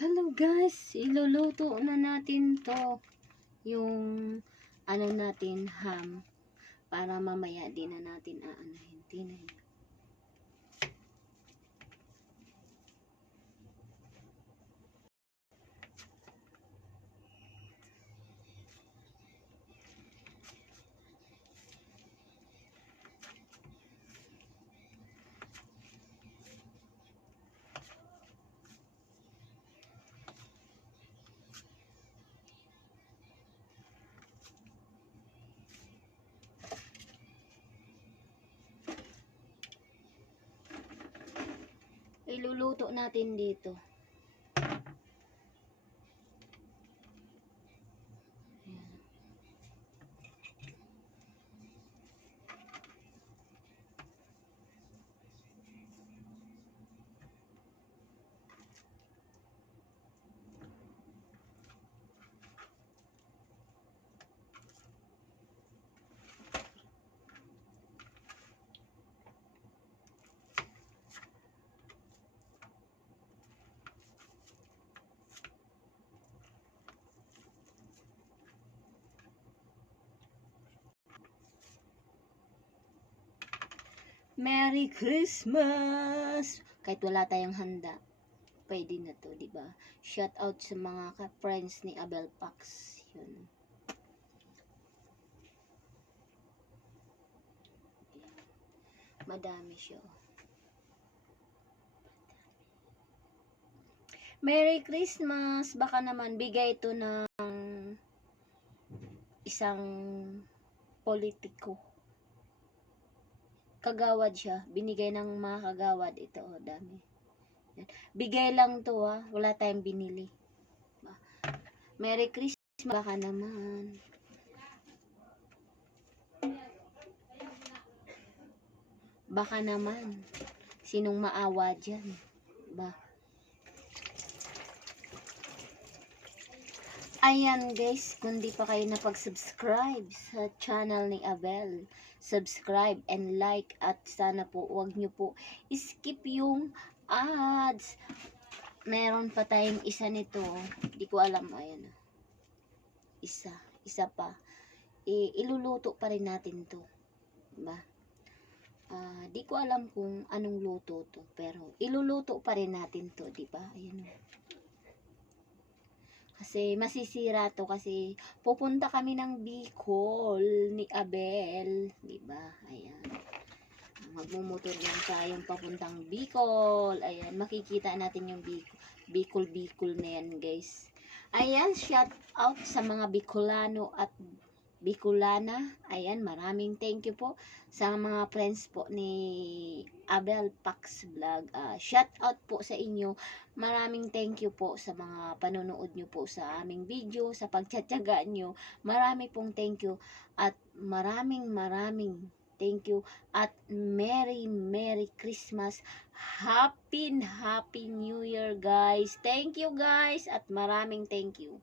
Hello guys, iluluto na natin to yung ano natin ham para mamaya di na natin aanahin. Tinayin. Iluluto natin dito. Merry Christmas! Kahit wala tayong handa, pwede na to, di ba? Shout out sa mga ka-friends ni Abel Pax. Yun. Madami siya. Merry Christmas! Baka naman bigay ito ng isang politiko kagawad siya. Binigay ng mga kagawad. Ito, oh, dami. Bigay lang to, ha. Wala tayong binili. Merry Christmas. Baka naman. Baka naman. Sinong maawa dyan? Ba? Ayan guys, kung di pa kayo napag-subscribe sa channel ni Abel, subscribe and like at sana po wag nyo po skip yung ads. Meron pa tayong isa nito. Di ko alam. Ayan. Isa. Isa pa. I iluluto pa rin natin to. Diba? Ah, di ko alam kung anong luto to. Pero iluluto pa rin natin to. Diba? Ayan. Kasi masisira to kasi pupunta kami ng Bicol ni Abel, 'di ba? Ayan. Magmumotor lang tayong papuntang Bicol. Ayan, makikita natin yung Bicol. Bicol, Bicol na yan, guys. Ayan, shout out sa mga Bicolano at Bicolana. Ayan, maraming thank you po sa mga friends po ni Abel Pax Vlog. Ah, shout out po sa inyo. Maraming thank you po sa mga panonood nyo po sa aming video, sa pagtsatsaga nyo. Marami pong thank you at maraming maraming thank you at Merry Merry Christmas. Happy Happy New Year guys. Thank you guys at maraming thank you.